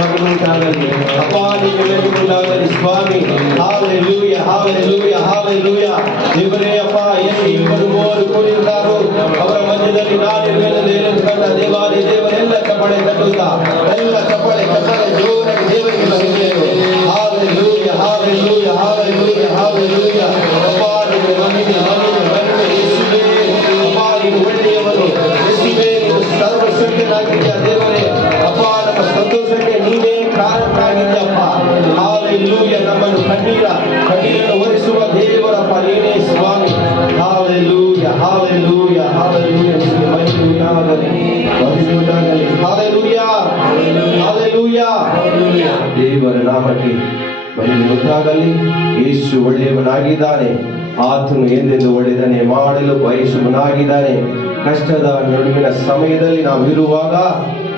ಮಗನುಂಟಾಗಲಿ ಅಪ್ಪ, ನಿಮಗೆ ಮೆಚ್ಚುಂಟಾಗಲಿ ಸ್ವಾಮಿ. Hallelujah, hallelujah, hallelujah. ದೇವರೇ ಅಪ್ಪ, ಎಲ್ಲಿ ಇಬ್ಬರು ಮೂವರು ಕೂಡಿದ್ದಾರೋ ಅವರ ಮಧ್ಯದಲ್ಲಿ ನಾನಿರುವೆನೆಂದು ಹೇಳಿಕೊಂಡ ದೇವಾದಿ ದೇವರೆಲ್ಲ ಚಪ್ಪಳೆ ತಟ್ಟುತ್ತಾ, ಎಲ್ಲ ಚಪ್ಪಳೆ ಚಪ್ಪಳೆ ಜೋರಾಗಿ ದೇವರಿಗೆ ಮಹಿಮೆಯನ್ನು. Hallelujah, hallelujah, hallelujah, hallelujah. ಅಪ್ಪ, ನಿಮಗೆ ಮಹಿಮೆ, ಮಹಿಮೆ, ಮಹಿಮೆ. ಯೇಸುವೇ ಅಪ್ಪ, ನೀನು ಒಳ್ಳೆಯವರು. ಯೇಸುವೇ, ನೀನು ಸರ್ವಶಕ್ತನಾಗಿದ್ದೀಯ ದೇವರೇ. ಅಪ್ಪ, ನಮ್ಮ ಸಂತೋಷಕ್ಕೆ ನೀನೇ ಕಾರಣನಾಗಿದ್ದೀಯಪ್ಪ. ಹಾಲೆಲೂಯಾ. ನಮ್ಮನ್ನು ಕಣ್ಣೀರನ್ನು ಒರೆಸುವ ದೇವರಪ್ಪ ನೀನೇ ಸ್ವಾಮಿ. Hallelujah, hallelujah, hallelujah. ನಿಮಗೆ ಮಹಿಮೆ ಉಂಟಾಗಲಿ, ಮಹಿಮೆ ಉಂಟಾಗಲಿ. Hallelujah, hallelujah, hallelujah. ದೇವರ ನಾಮಕ್ಕೆ ಮಹಿಮೆ ಉಂಟಾಗಲಿ. ಯೇಸು ಒಳ್ಳೆಯವನಾಗಿದ್ದಾನೆ. ಆತನು ಎಂದೆಂದು ಒಳ್ಳೆಯದನ್ನೇ ಮಾಡಲು ಬಯಸುವನಾಗಿದ್ದಾನೆ. ಕಷ್ಟದ ನಡುವಿನ ಸಮಯದಲ್ಲಿ ನಾವು ಇರುವಾಗ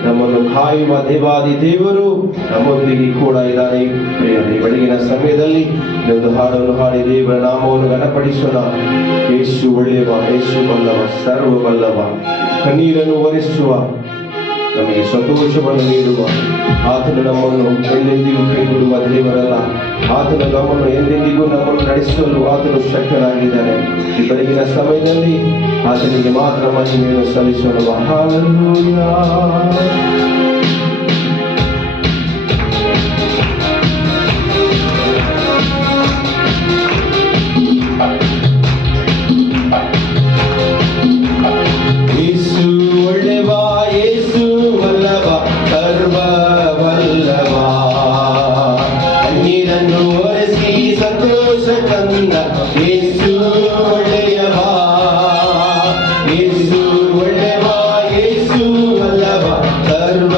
ನಮ್ಮನ್ನು ಕಾಯುವ ದೇವಾದಿ ದೇವರು ನಮ್ಮೊಂದಿಗೆ ಕೂಡ ಇದ್ದಾನೆ. ಪ್ರಿಯರೇ, ಬೆಳಗಿನ ಸಮಯದಲ್ಲಿ ಒಂದು ಹಾಡನ್ನು ಹಾಡಿ ದೇವರ ನಾಮವನ್ನು ಘನಪಡಿಸೋಣ. ಯೇಸು ಒಳ್ಳೆಯವ, ಯೇಸು ಬಲ್ಲವ, ಸರ್ವ ಬಲ್ಲವ, ಕಣ್ಣೀರನ್ನು ಒರೆಸುವ, ನಮಗೆ ಸಂತೋಷವನ್ನು ನೀಡುವ. ಆತನು ನಮ್ಮನ್ನು ಎಂದೆಂದಿಗೂ ಕೈ ಬಿಡುವ ದೇವರಲ್ಲ. ಆತನು ನಮ್ಮನ್ನು ಎಂದೆಂದಿಗೂ ನಮ್ಮನ್ನು ನಡೆಸಲು ಆತನು ಶಕ್ತನಾಗಿದ್ದಾನೆ. ಈ ಬೆಳಗಿನ ಸಮಯದಲ್ಲಿ ಆತನಿಗೆ ಮಾತ್ರ ಮಹಿಮೆಯನ್ನು ಸಲ್ಲಿಸೋಣ. ಹಾಲೆಲೂಯಾ. ಸರ್ವ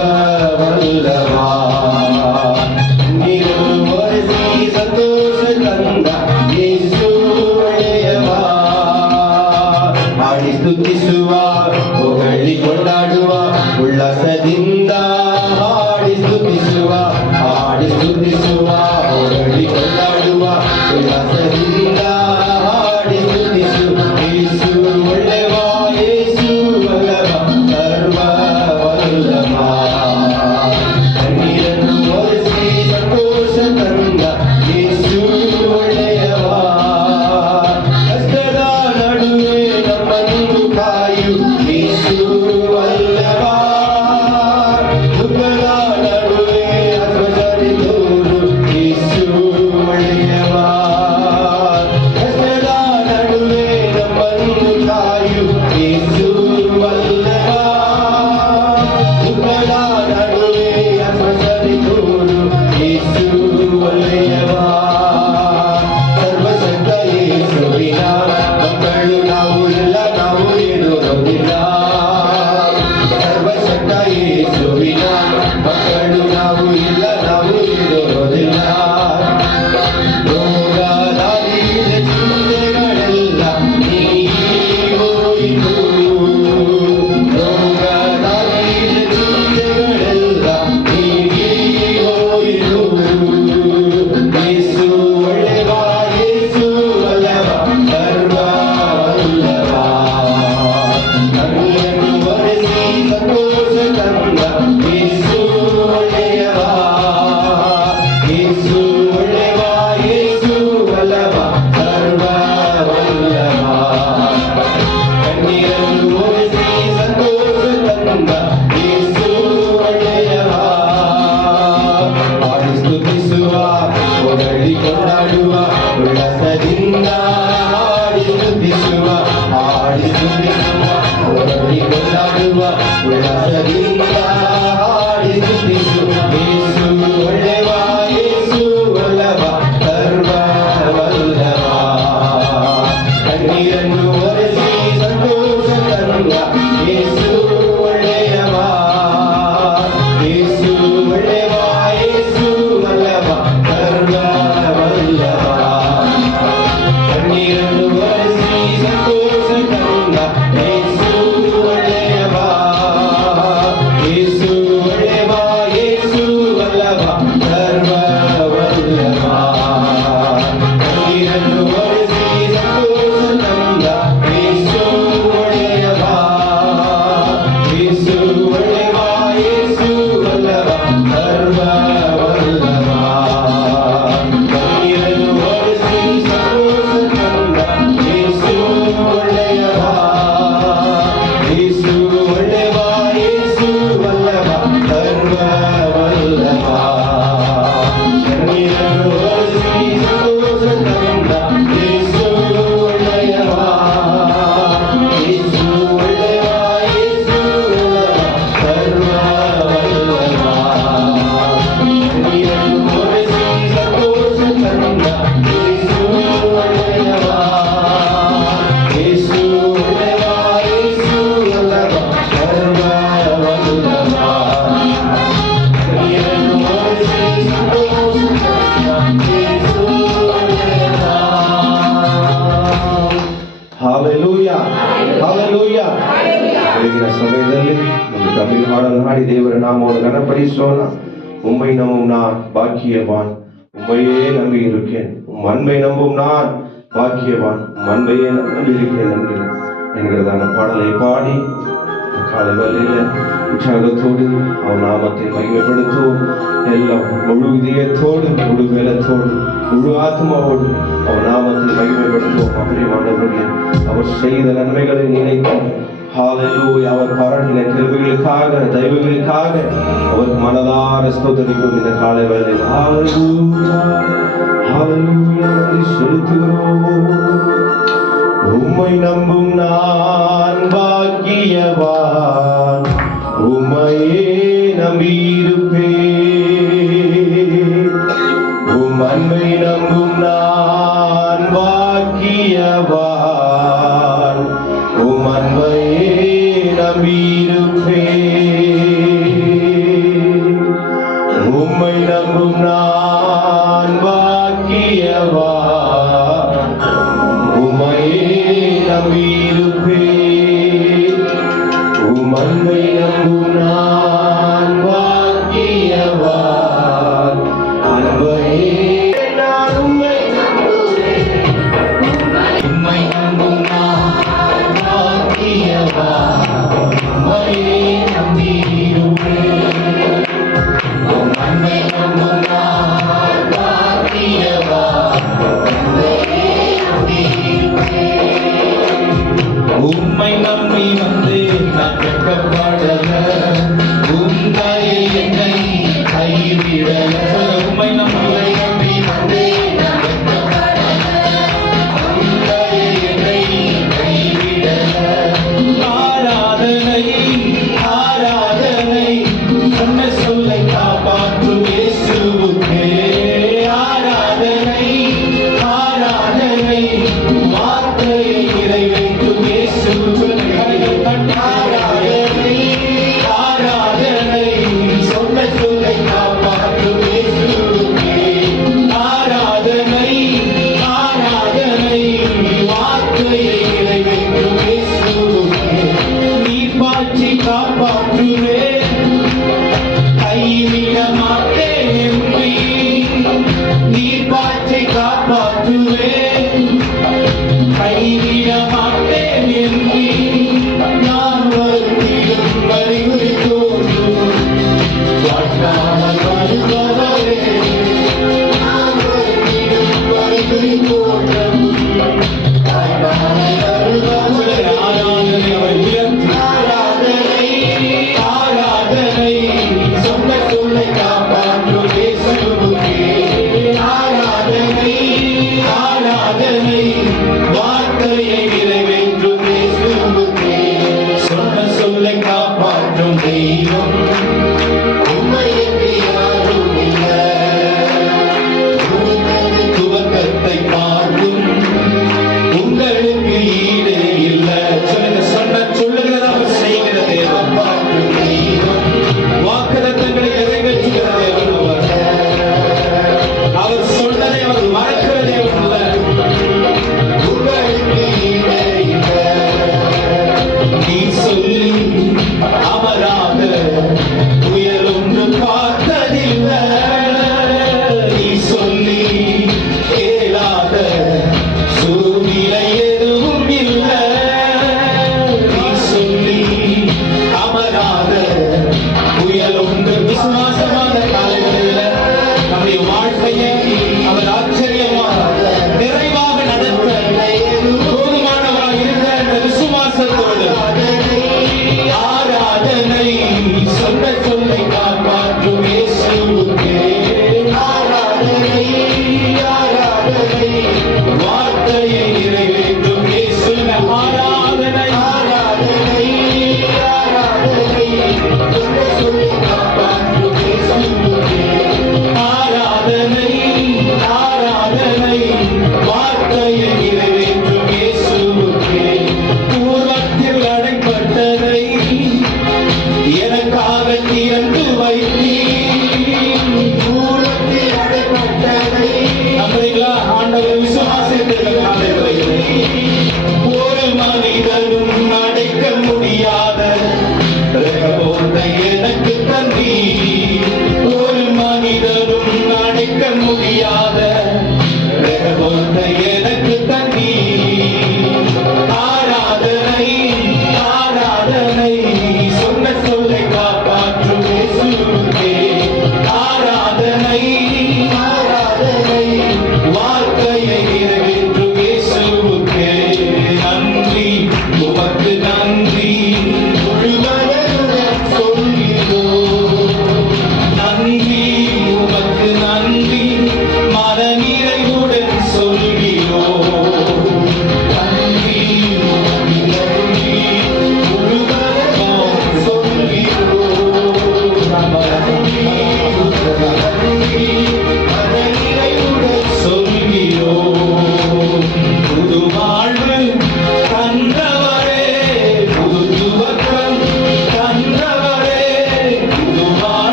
ಸಮಯದಲ್ಲಿ ಒಂದು ತಮಿಳು ಹಾಡನ್ನು ಹಾಡಿ ದೇವರ ನಾಮವನ್ನು ಘನಪಡಿಸೋಣ. உம்மை நம்பும் நான் பாக்கியவான், உம்மையே நம்பி இருக்கேன். உம் அன்பை நம்பும் நான் பாக்கியவான், உம் அன்பையே நம்பி இருக்கேன் என்கிறதான பாடலை பாடி காலை வேளையில உற்சாகத்தோடு அவர் நாமத்தை மகிமைப்படுத்துவோம். எல்லாம் முழு இதயத்தோடு, முழு வேலத்தோடு, முழு ஆத்மாவோடு அவர் நாமத்தை மகிமைப்படுத்துவோம். அப்படிமானவர்களே, அவர் செய்த நன்மைகளை நினைத்தோம். ஹalleluya. அவர் பாராட்டின கிருபைகளுக்காக, தயவுகளுக்காக அவர் மனதார ஸ்தோத்திரிக்கும் இந்த காலை வேளையில். ஹalleluya, ஹalleluya செலுத்துகிறோம். உம்மை நம்பும் நான் பாக்கியவான், உம்மையே நம்பியிருப்பேன். உம் அன்பை நம்பும் நான் பாக்கியவான், உம் அன்பையே நம்பியிருப்பேன். உம்மை நம்பும் நான் பாக்கியவான், உம்மையே நம்பியிருப்பேன். உம் அன்பை நம்பும் நான் பாக்கியவான், அன்பையே நான் உம்மை நம்புவேன். உம்மை நம்பும் நான் பாக்கியவான், உம்மையே நம்பியிருப்பேன். உம் அன்பை நம்பும் நான் பாக்கியவான், உம்மையே நம்பியிருப்பேன். உம்மை நம்பி வந்தேன் நான் வெட்கப்பட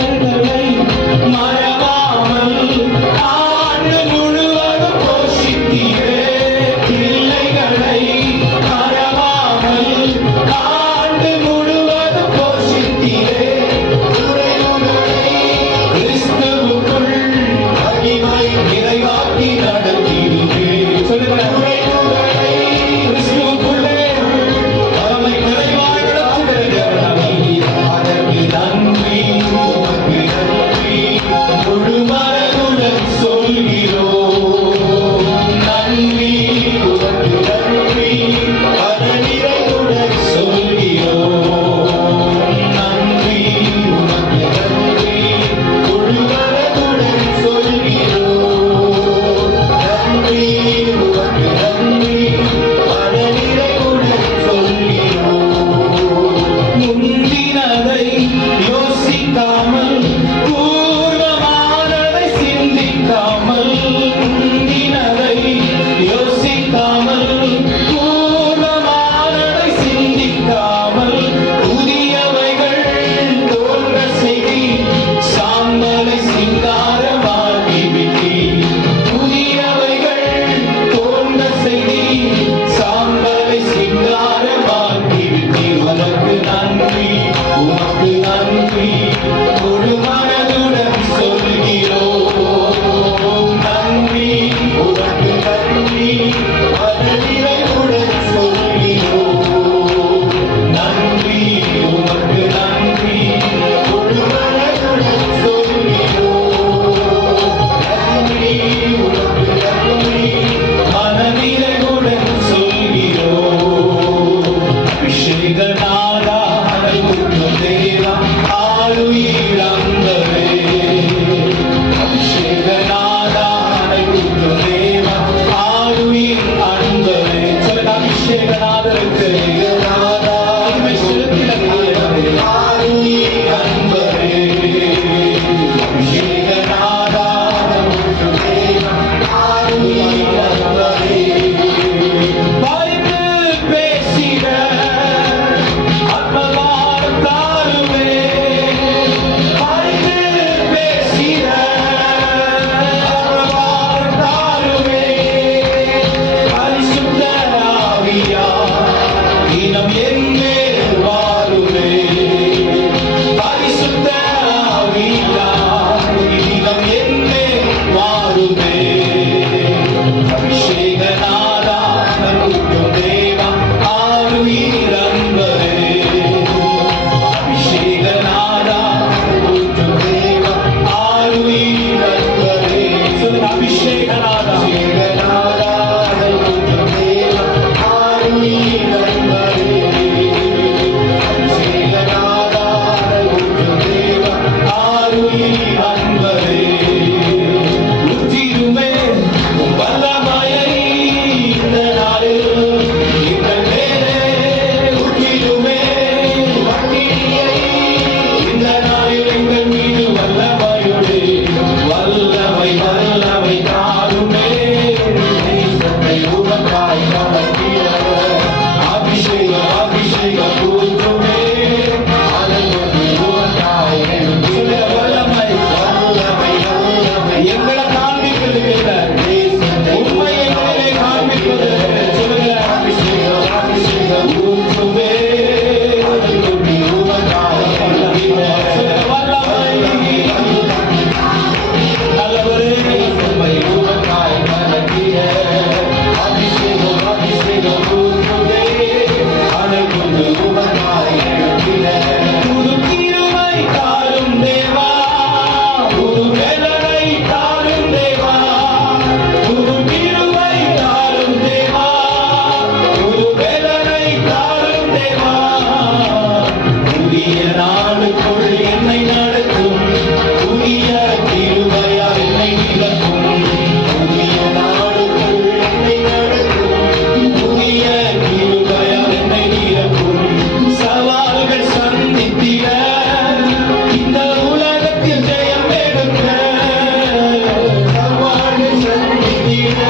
பிள்ளைகளை மறவாமல் ஆண்டு முழுவதும் போஷித்தீரே. பிள்ளைகளை மறவாமல் ஆண்டு முழுவதும் போஷித்தீரே. கிறிஸ்துவுக்குள் மகிமை நிறைவாக்கி நடத்திடுவே. சொல்லுங்க, கிறிஸ்துவுக்குள்ளே நம்மை நிறைவாய் நடத்துகிறது. அதற்கு நன்றி, உமக்கு நன்றி, முழு மனதுடன் சொல்கிறோம். நன்றி, உமக்கு நன்றி, மனநிறைவுடன் சொல்கிறோம். நன்றி, உமக்கு நன்றி, முழு மனதுடன் சொல்கிறோம். நன்றி, உமக்கு நன்றி, மனநிறைவுடன் சொல்கிறோம். முந்தினதை யோசிக்காமல், பூர்வமானதை சிந்திக்காமல், முந்தினதை யோசிக்காமல், பூர்வமானதை சிந்திக்காமல், புதியவைகள் தோன்ற செய்தி சாம்பலை சிங்காரமாக்கி விட்டீர். புதியவைகள் தோன்ற செய்தி சாம்பலை சிங்காரமாக்கி விட்டீர். உனக்கு நன்றி, உமக்கு நன்றி, முழு மனதுடன் சொல்கிறோம். நன்றி, உமக்கு நன்றி, மனநிறைவுடன் சொல்கிறோம். நன்றி, உமக்கு நன்றி, முழு மனதுடன் சொல்கிறோம். நன்றி, உமக்கு நன்றி, மனநிறைவுடன் சொல்கிறோம். அபிஷேகநாதா, அனுபவ தேவா, ஆளுயிர் அன்பரே. அபிஷேகநாதா, அனுபவ தேவா, ஆளுயிர் அன்பரே. சொல்லுங்க, அபிஷேகநாதருக்கு மகிமை செலுத்துகிறேன். ஆளுயிர் அன்பரே. அபிஷேகநாதா, அனுபவ தேவா, ஆளுயிர் அன்பரே. பரிந்து பேசிட ஆத்மபாரம் தாருமே. பரிந்து பேசிட ஆத்மபாரம் தாருமே. பரிசுத்த ஆவியார் இனம் என்மேல் வாருமே. பரிசுத்த ஆவியார் இனம் என்மேல் வாருமே. அபிஷேகநாதா, அனுபவ தேவா, ஆளுயிர் அன்பரே. அபிஷேகநாதா, அனுபவ தேவா, ஆளுயிர் அன்பரே. சொல்லுங்க, அபிஷேகநாதா, அபிஷேகநாதா, அனுபவ தேவா, ஆளுயிர் அன்பரே. அபிஷேகநாதா, அனுபவ தேவா, ஆளுயிர் அன்பரே. உத்திருமே உம் வல்லமையை இந்த நாளில் எங்கள் மேலே ஊற்றிடுமே. வண்டியை இந்த நாளில் எங்கள் மீது வல்லமையோடு வல்லமை வல்லமை தாருமே. நேசத்தை உமக்காய் நடத்தியவர் அபிஷேகம் அபிஷேகம் ஊற்றுமே. அதற்கு உமக்காய் எழுப்பின வல்லமை வல்லமை வல்லமை எங்களை காண்பிப்பதில்லை. உண்மை எங்களிலே காண்பிப்பது. சொல்லுங்க, அபிஷேகம் அபிஷேகம் ஊற்றுமே. அதற்கு உமக்காய் எழுப்பின வல்லமை நல்லவரே. உண்மை உமக்காய் நடத்திய அபிஷேகம் அபிஷேகம் ஊற்றுமே. அதற்கு உமக்காய் எழுப்பின புது கிருபை தாரும் தேவா, புது வேதனை தாரும் தேவா, புது கிருபை தாரும் தேவா, புது வேதனை தாரும் தேவா. புதிய நாளுக்குள் என்னை நடத்தும், புதிய கிருபையால் என்னை நிரப்பும். புதிய நாளுக்குள் என்னை நடத்தும், புதிய கிருபையால் என்னை நிரப்பும். சவால்கள் சந்தித்திட இந்த உலகத்தில் ஜெயம் எடுக்க. சவால்கள் சந்தித்திட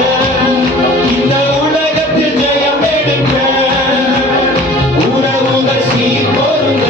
இந்த உலகத்தில் ஜெயம் எடுக்க. உறவுகள் சீர் பொருந்த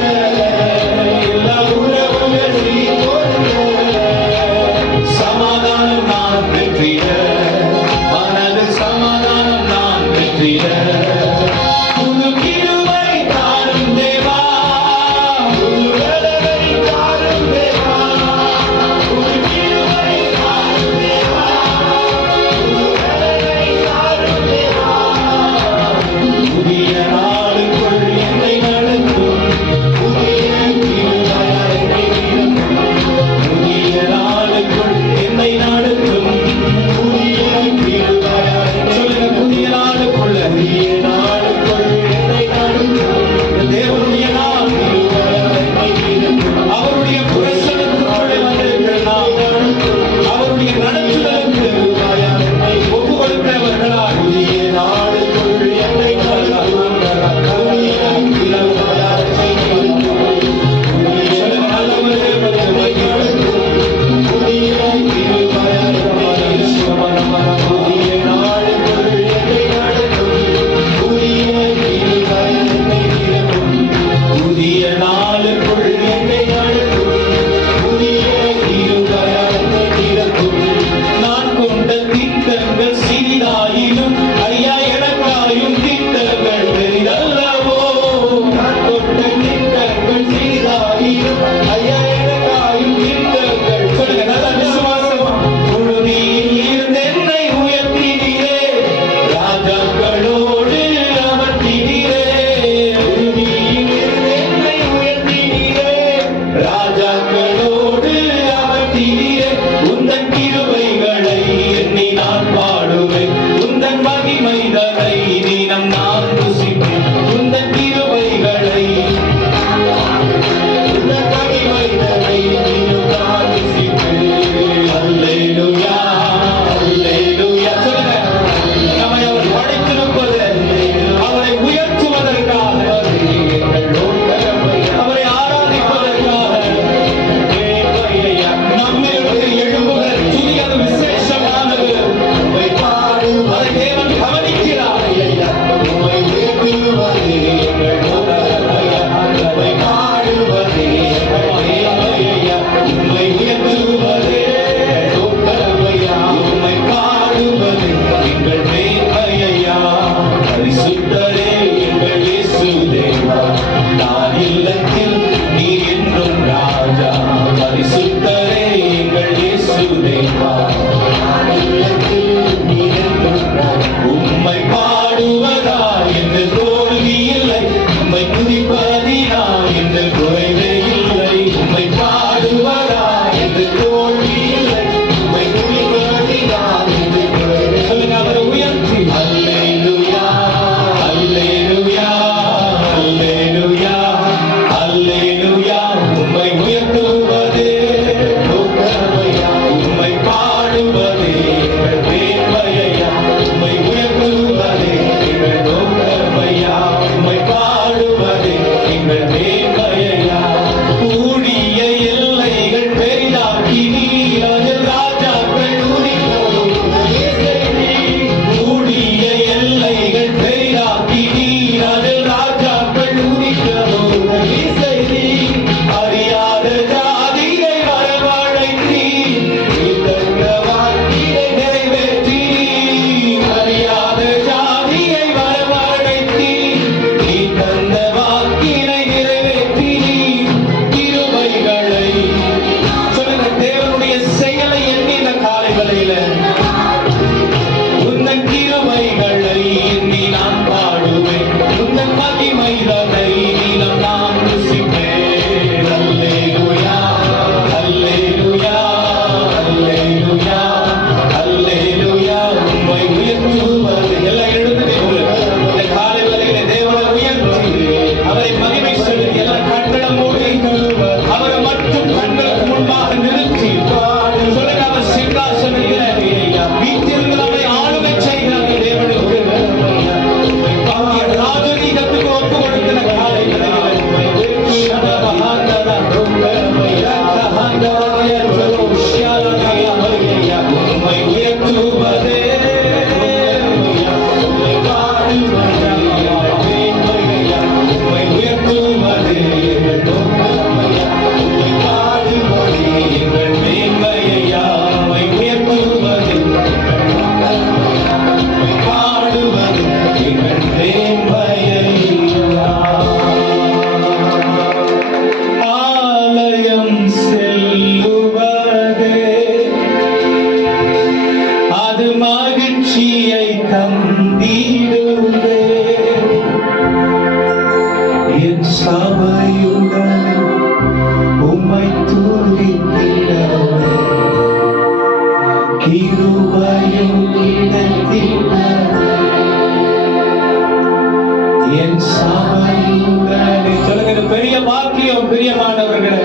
பிரியமானவர்களே,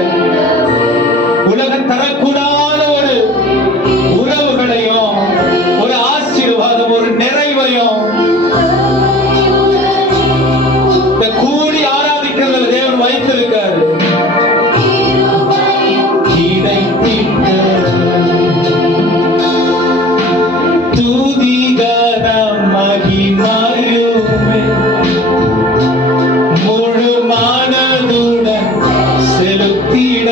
உலகம் தரக்கூடாத ஒரு உறவுகளையும் ஒரு ஆசீர்வாதம் ஒரு நிறைவையும் இந்த கூடி ஆராதிக்கிறதுல தேவன் வைத்திருக்காரு. முழு மனதுடன் செலுத்திட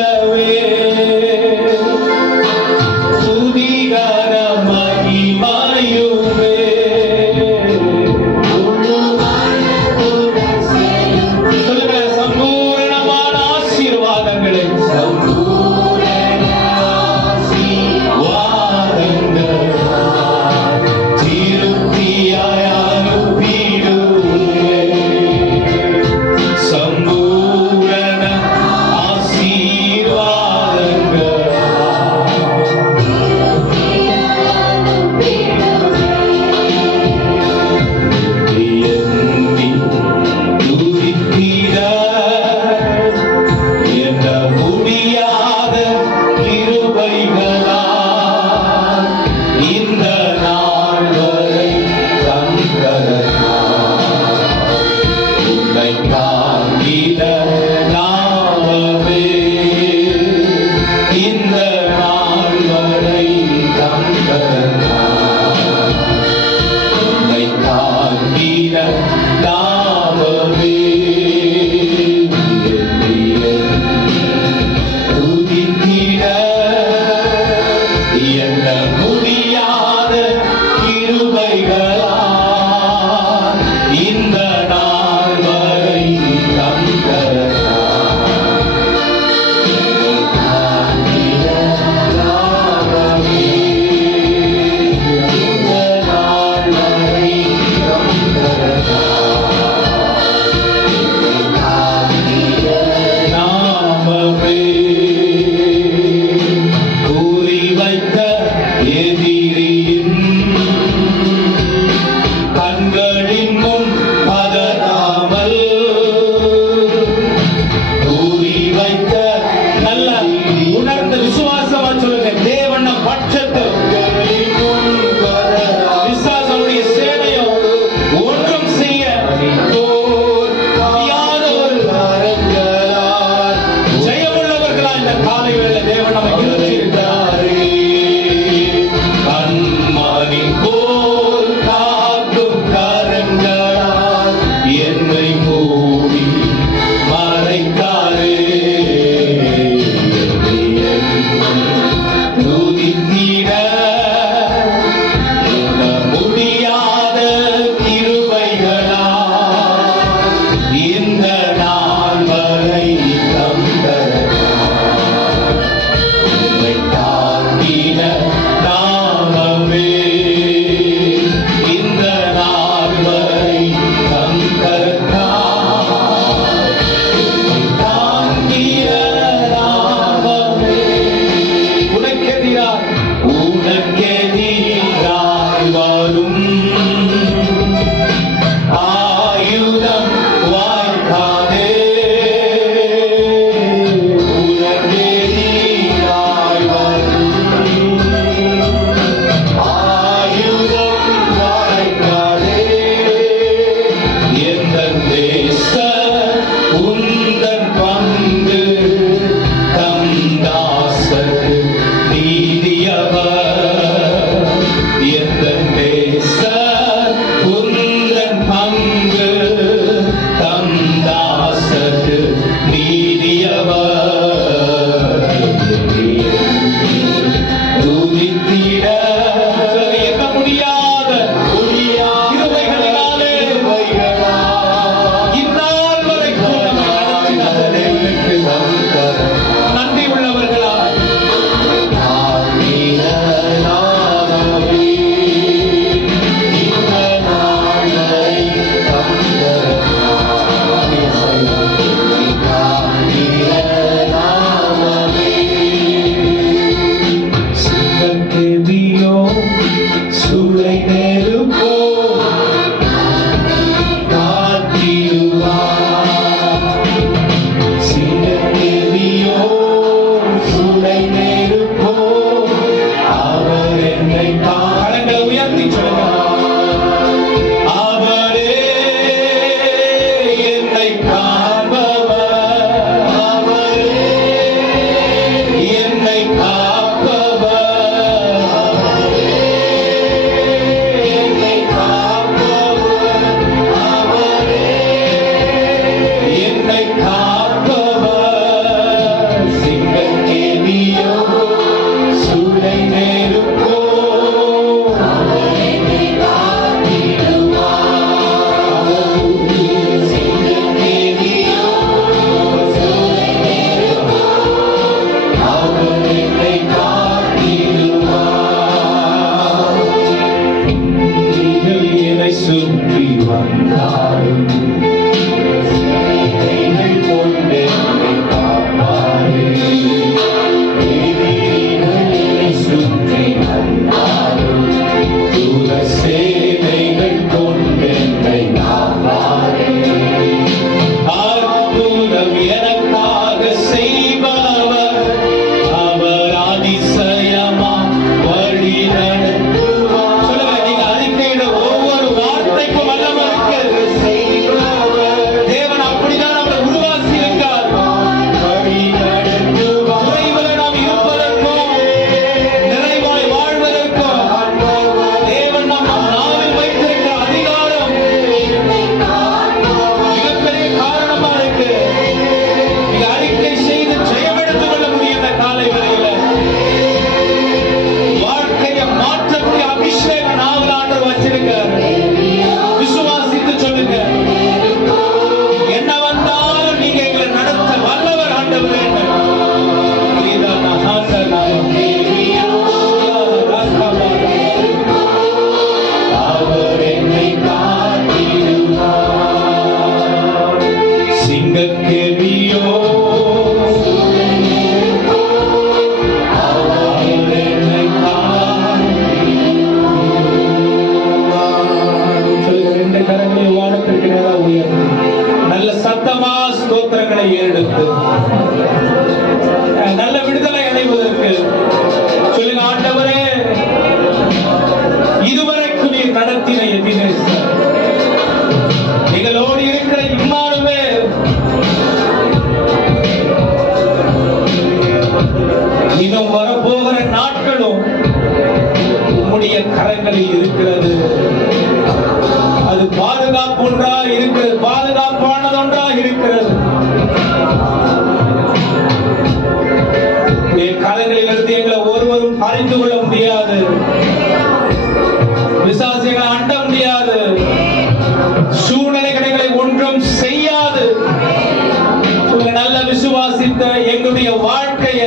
எங்களுடைய வாழ்க்கைய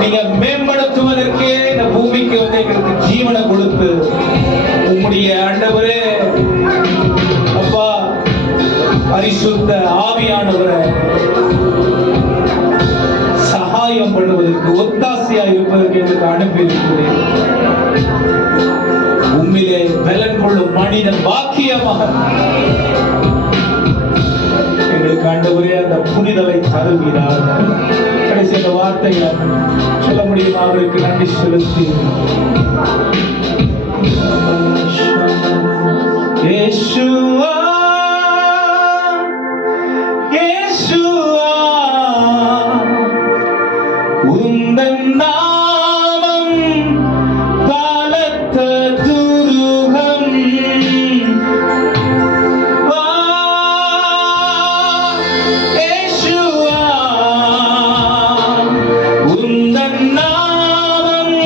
நீங்க மேம்படுத்துவதற்கே இந்த பூமிக்கு வந்து எங்களுக்கு ஜீவனை கொடுத்து உம்முடைய ஆண்டவரே அப்பா பரிசுத்த ஆவியானவரை சகாயம் பண்ணுவதற்கு ஒத்தாசையா இருப்பதற்கு எங்களுக்கு அனுப்பி இருக்கிறேன். உம்மிலே பலன் கொள்ளும் மனிதன் பாக்கியமாக எங்களுக்கு ஆண்டவரே அந்த புனிதவை தருகிறார். கடைசி அந்த வார்த்தையை சொல்ல முடியுமா? அவருக்கு நன்றி செலுத்தி இயேசுவா இயேசுவா உந்தன் நாமம் பலத்த துருகம் இயேசுவா உந்தன் நாமம்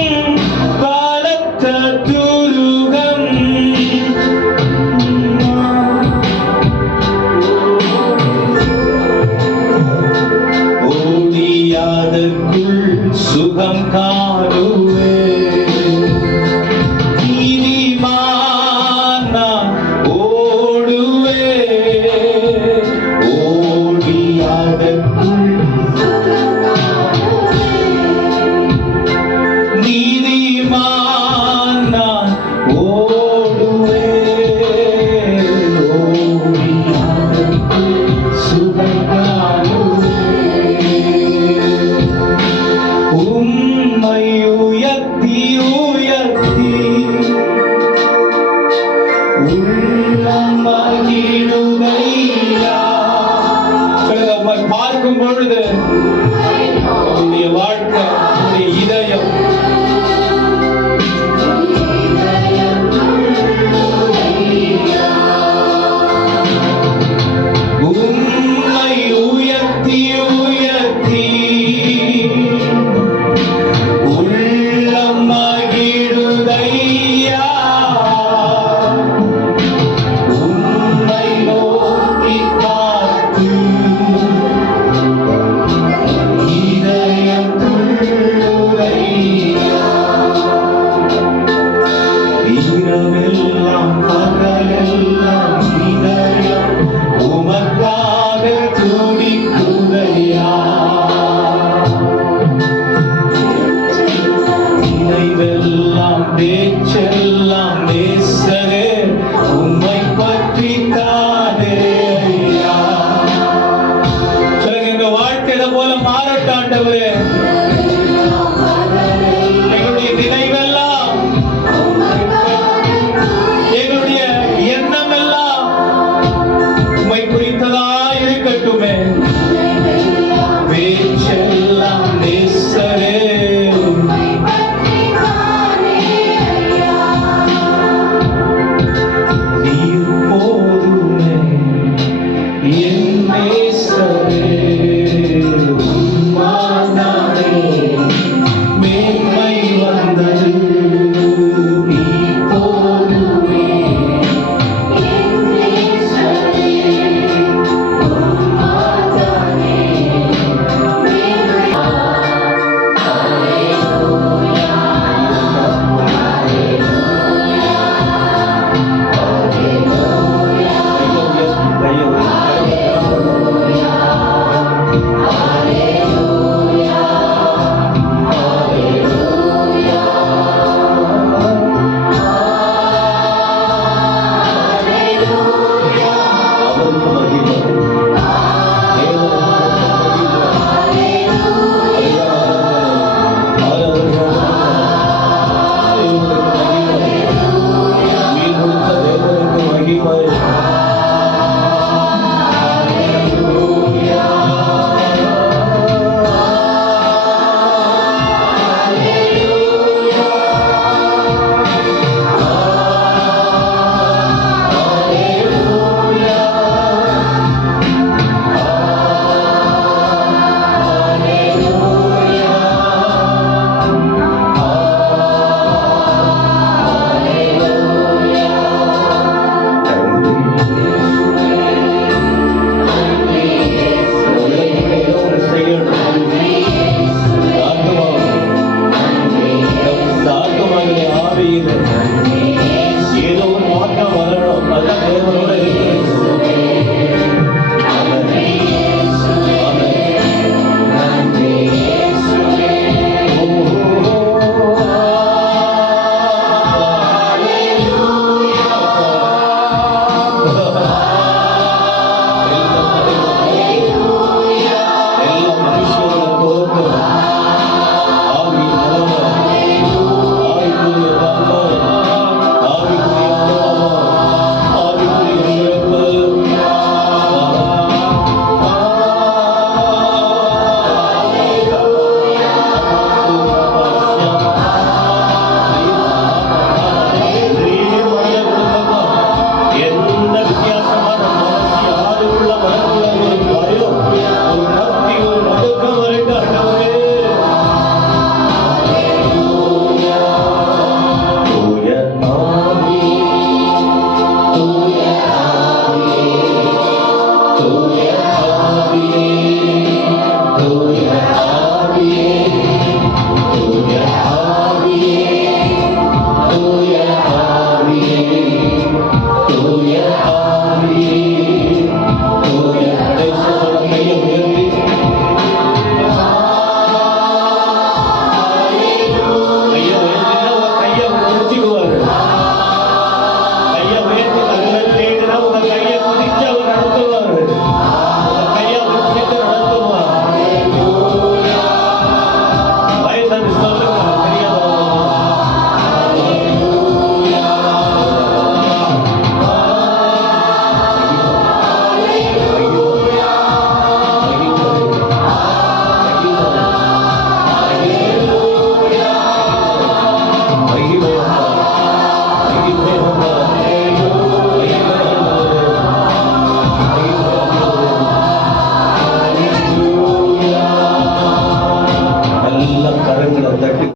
பலத்த துருகம் ஓடியாதற்குள் சுகம் காணுவே நீதிமான் நான் ஓடுவே ஓடியாதற்குள் நீதிமான் நான் ஓடுவே ஓடியாதற்குள் சுகம் காணுவே உம்மை உயர்த்தி உயர்த்தி உள்ளம் மகிழுதையா. சொல்லுங்க, உம்மை பார்க்கும் பொழுது உன்னுடைய வாழ்க்கை, உன்னுடைய இதயம் உம்மை உயர்த்தி உயர்த்தி உள்ளம் மகிழுதையா. உம்மை நோக்கி பார்த்து இதயம் துள்ளுதையா. இரவெல்லாம் பகலெல்லாம் இதயம் உமக்காக துடிக்குதையா. நினைவெல்லாம் பேச்செல்லாம் நேசரே உம்மை பற்றி தானே ஐயா. சொல்லுங்க, எங்க வாழ்க்கையில போல மாறட்டும் ஆண்டவரே. எங்களுடைய நினைவெல்லாம் எங்களுடைய எண்ணம் எல்லாம் உம்மை குறித்ததா இருக்கட்டுமே. பேச்செல்லாம் நேசரே நீர் போதுமே என் நேசரே உம்மானாலே கரங்களை தட்டி